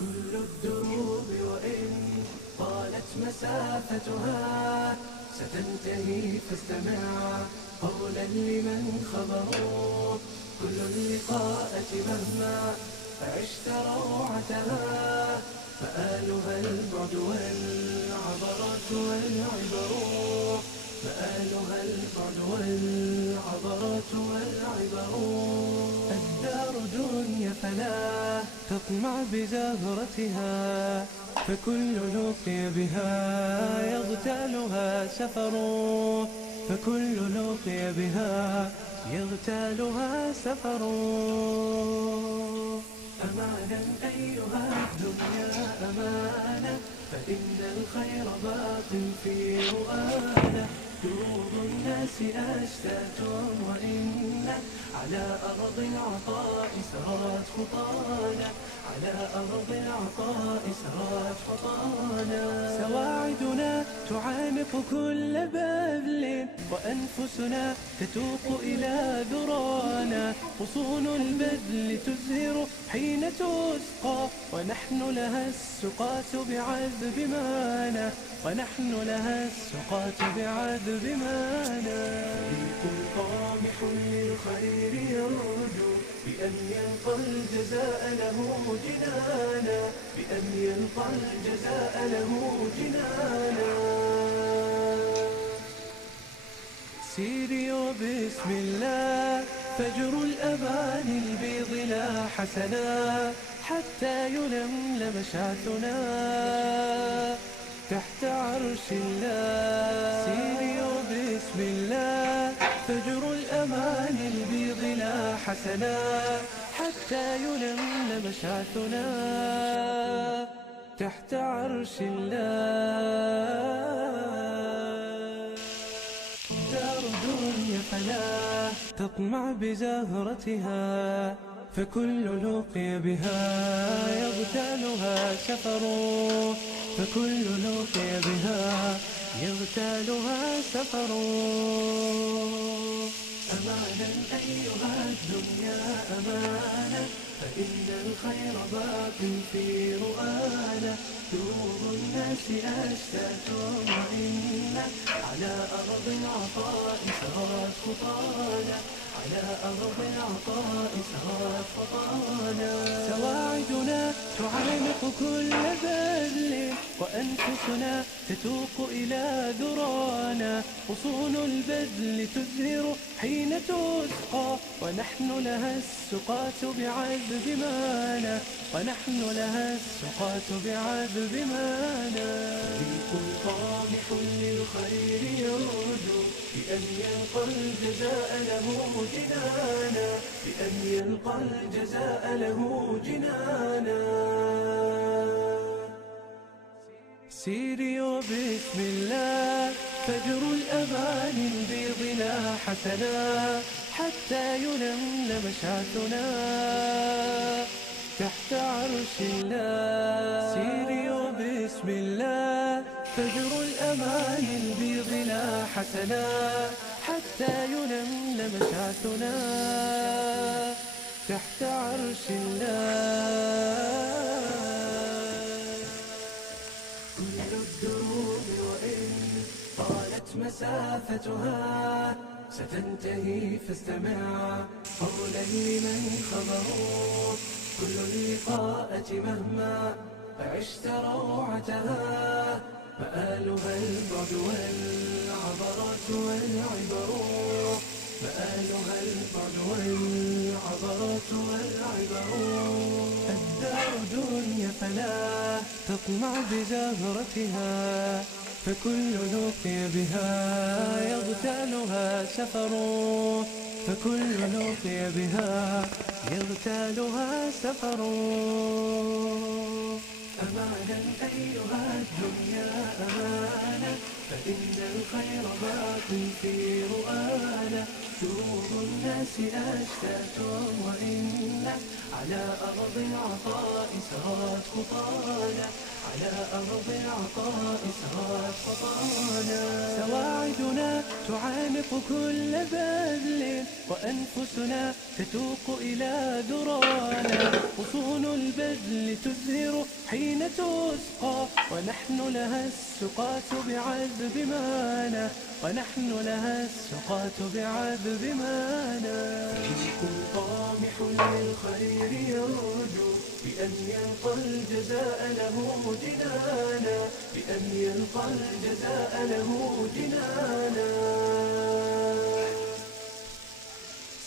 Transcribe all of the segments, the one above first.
كل الدروب وإن طالت مسافتها ستنتهي، فاستمع قولا لمن خبروا. كل اللقاءات مهما عشت روعتها مآلها البعد والعبرات والعبر، مآلها البعد والعبرات والعبر. الدار دنيا فلا تطمع بزهرتها، فكل لقي بها يغتالها سفر، فكل لقي بها يغتالها سفر. أمانا أيها الدنيا أمانة، فإن الخير باق في رؤانا. دروب الناس أشتات وإن على أرض العطاء سرت خطانا، على أرض العطاء سرت خطانا. سواعدنا تعانق كل بذل، وأنفسنا تتوق إلى ذرانا. غصون البذل تزهر حين تسقى، ونحن لها السقاة بعذب مانا، ونحن لها السقاة بعذب مانا. فريق قامح للخير يرجو بأن يلقى الجزاء له جنانا، بأن يلقى الجزاء له جنانا. سيري وبسم الله فجر الأبان البيض لا حسنا، حتى يلملم شعثنا تحت عرش الله. سيري وبسم الله فجر الأمان البيض لا حسنا، حتى يلملم شعثنا تحت عرش الله. دار دنيا فلا تطمع بزهرتها، فكل لقي بها يغتالها سفر، فكل لقي بها يغتالها سفر. أمانا أيها الدنيا أمانة، فإن الخير باق في رؤانا. دروب الناس أشتات وإن على أرض العطاء سرت خطانا، على أرض العطاء سرت خطانا. سواعدنا تعانق كل بذل، وأنفسنا تتوق إلى ذرانا. غصون البذل تزهر حين تسقى، ونحن لها السقاة بعذب مانا، ونحن لها السقاة بعذب مانا. فريق قامح للخير يرجو بأن يلقى الجزاء له جنانا، بأن يلقى الجزاء له جنانا. سيري وبسم الله فجر الأبان البيض لا حسنا، حتى يلملم شعثنا تحت عرش الله. سيري وبسم الله فجر الأمان البيض لا حسنا، حتى يلملم شعثنا تحت عرش الله. كل الدروب وإن طالت مسافتها ستنتهي، فاستمع قولا لمن خبروا. كل اللقاءات مهما عشت روعتها مآلها البعد والعبرات والعبر، مآلها البعد والعبرات والعبر. الدار دنيا فلا تطمع بزهرتها، فكل لقي بها يغتالها سفر، فكل لقي بها يغتالها سفر. أمانا أيها الدنيا أمانة، فإن الخير باق في رؤانا. دروب الناس أشتات وإن على أرض العطاء سرت سرت خطانا، على أرض العطاء سرت خطانا. سواعدنا تعانق كل بذل، وأنفسنا تتوق إلى ذرانا. غصون البذل تزهر حين تسقى، ونحن لها السقاة بعذب مانا، ونحن لها السقاة بعذب مانا. فريق طامح للخير يرجو بأن يلقى الجزاء له جنانا، بأن يلقى الجزاء له جنانا.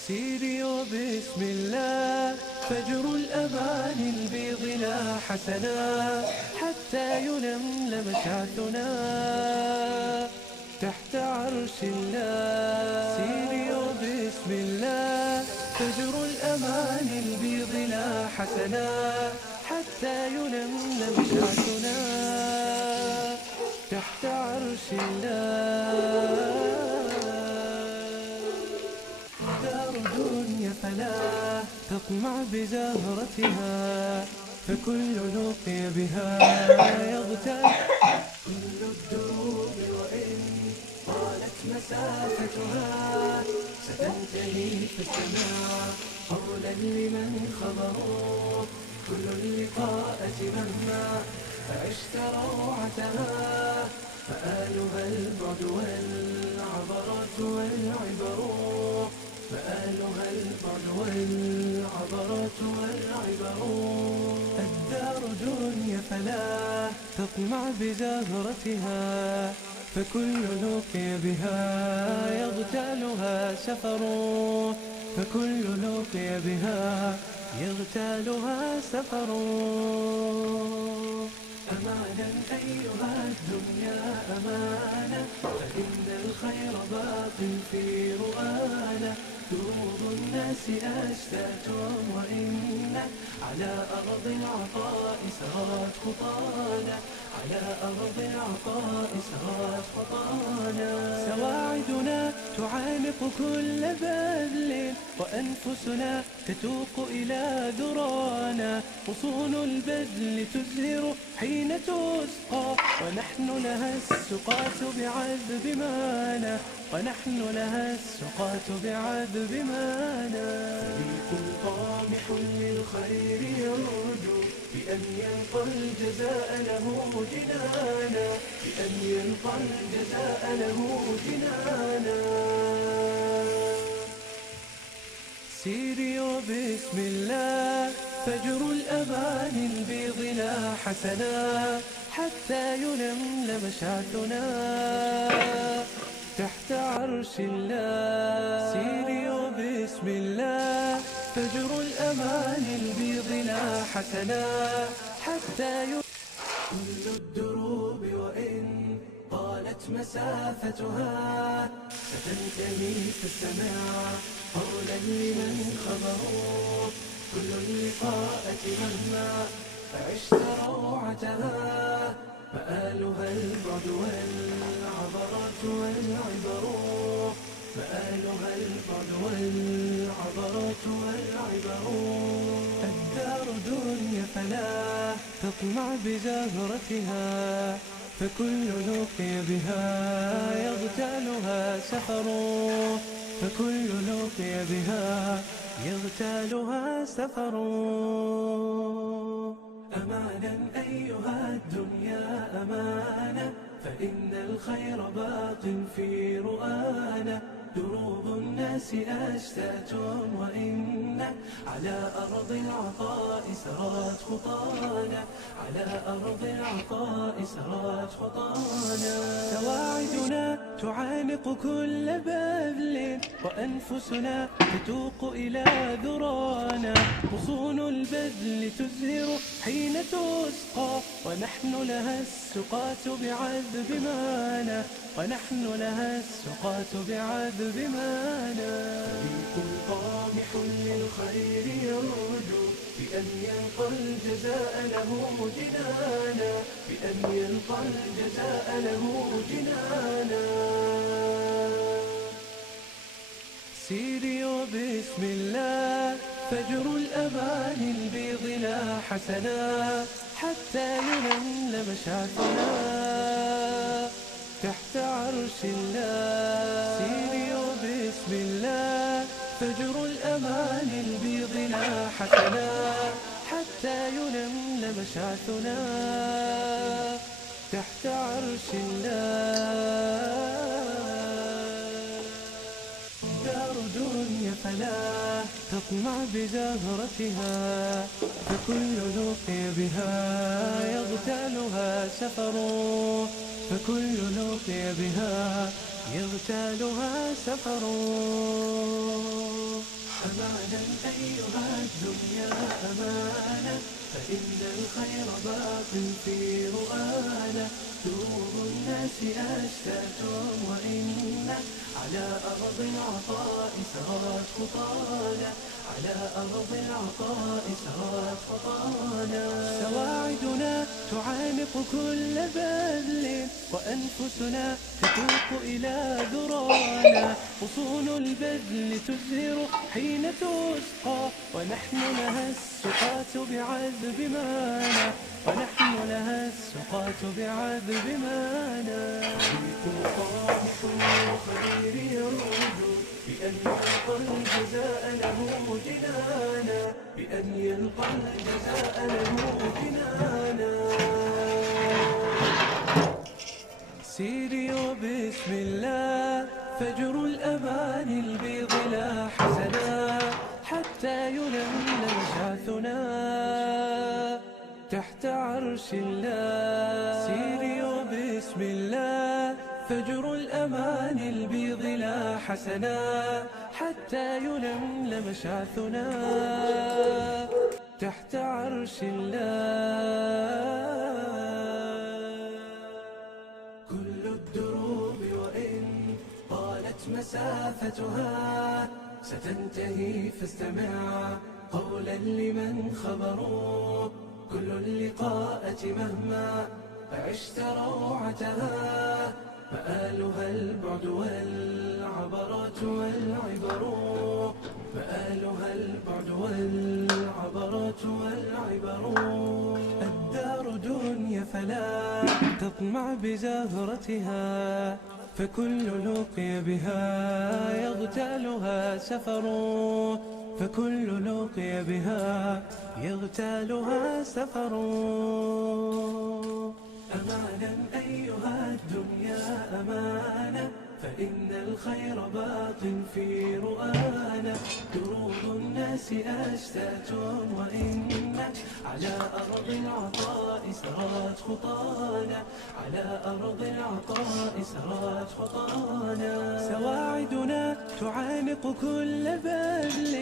سيري وبسم الله فجر الأمان البيض لا حسنا، حتى يلملم شعثنا تحت عرش الله. سيري وبسم الله فجر الأمان البيض لا حسنا، حتى يلملم شعثنا تحت عرش الله. دار دنيا فلا تطمع بزهرتها، فكل لقي بها يغتال. كل الدروب وإن طالت مسافتها، ستنتهي في السماء قولا لمن خبروا. كل اللقاءات مهما فعشت روعتها، مآلها البعد والعبرات والعبر، مآلها البعد والعبرات والعبر. الدار دنيا فلا تطمع بزهرتها، فكل لقي بها يغتالها سفر، فكل لقي بها يغتالها سفر. أمانا أيها الدنيا أمانة، فإن الخير باق في رؤانا. دروب الناس أشتات وإن على أرض العطاء سرت خطانا، على أرض العطاء سرت خطانا. سواعدنا تعانق كل بذل، وأنفسنا تتوق إلى ذرانا. غصون البذل تزهر حين تسقى، ونحن لها السقاة بعذب مانا، ونحن لها السقاة بعذب مانا. فريق طامح للخير يرجو بأن يلقى الجزاء له جنانا، بأن يلقى الجزاء له جنانا. سيري وبسم الله فجر الأمان البيض لا حسنا، حتى يلملم شعثنا تحت عرش الله. سيري وبسم الله فجر الأمان البيض لا حسنا، حتى كل الدروب وإن طالت مسافتها، ستنتهي في السماء قولا لمن خبروا. كل اللقاءات مهما فعشت روعتها، مآلها البعد والعبرات والعبر، مآلها البعد والعبرات والعبر. الدار دنيا فلا تطمع بزهرتها، فكل لقي بها يغتالها سفر، فكل لقي بها يغتالها سفر. أمانا أيها الدنيا أمانة، فإن الخير باق في رؤانا. دروب الناس أشتات وإن على أرض العطاء سرت خطانا، على أرض العطاء سرت خطانا. سواعدنا تعانق كل بذل، وأنفسنا تتوق إلى ذرانا. غصون البذل تزهر حين تسقى، ونحن لها السقاة بعذب مانا، ونحن لها السقاة بعذب مانا. فريق طامح للخير يرجو بأن يلقى الجزاء له جنانا، بأن يلقى الجزاء له جنانا. سيري وبسم الله فجر الأمان البيض لا حسنا حتى يلملم شعثنا تحت عرش الله. سيري وبسم الله فجر الأمان البيض لا حسنا حتى يلملم شعثنا تحت عرش الله. دار دنيا فلا تطمع بزهرتها فكل لقي بها يغتالها سفر فكل لقي بها يغتالها سفر. أمانا أيها الدنيا أمانة فإن الخير باق في رؤانا. دروب الناس أشتات وإن على أرض العطاء سرت خطانا على أرض العطاء سرت خطانا. سواعدنا تعانق كل بذل وأنفسنا تتوق إلى ذرانا. غصون البذل تزهر حين تسقى ونحن لها السقاة بعذب مانا ونحن لها السقاة بعذب مانا. طامح الخير يرجو بأن يلقى الجزاء له جنانا بأن يلقى الجزاء له جنانا. سيري وبسم الله فجر الأمان البيض لا حسنا حتى يلملم شعثنا تحت عرش الله. سيري وبسم الله فجر الأمان البيض لا حسنا حتى يلملم شعثنا تحت عرش الله. كل الدروب وإن طالت مسافتها ستنتهي فاستمع قولا لمن خبروا. كل اللقاءة مهما عشت روعتها مآلها البعد والعبرات والعبر مآلها البعد والعبرات والعبر. الدار دنيا فلا تطمع بزهرتها فكل لقي بها يغتالها سفر فكل لقي بها يغتالها سفر. أمانا أيها الدنيا أمانة فإن الخير باق في رؤانا. دروب الناس أشتات وإن على أرض العطاء سرت خطانا على أرض العطاء سرت خطانا. سواعدنا تعانق كل بذل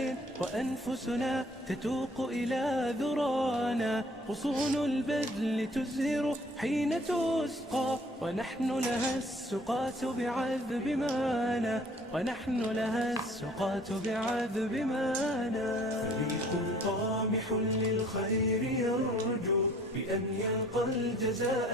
وأنفسنا تتوق إلى ذرانا. غصون البذل تزهر حين تسقى ونحن لها السقاة بعذب مانا ونحن لها السقاة بعذب مانا. فريق طامح للخير يرجو بأن يلقى الجزاء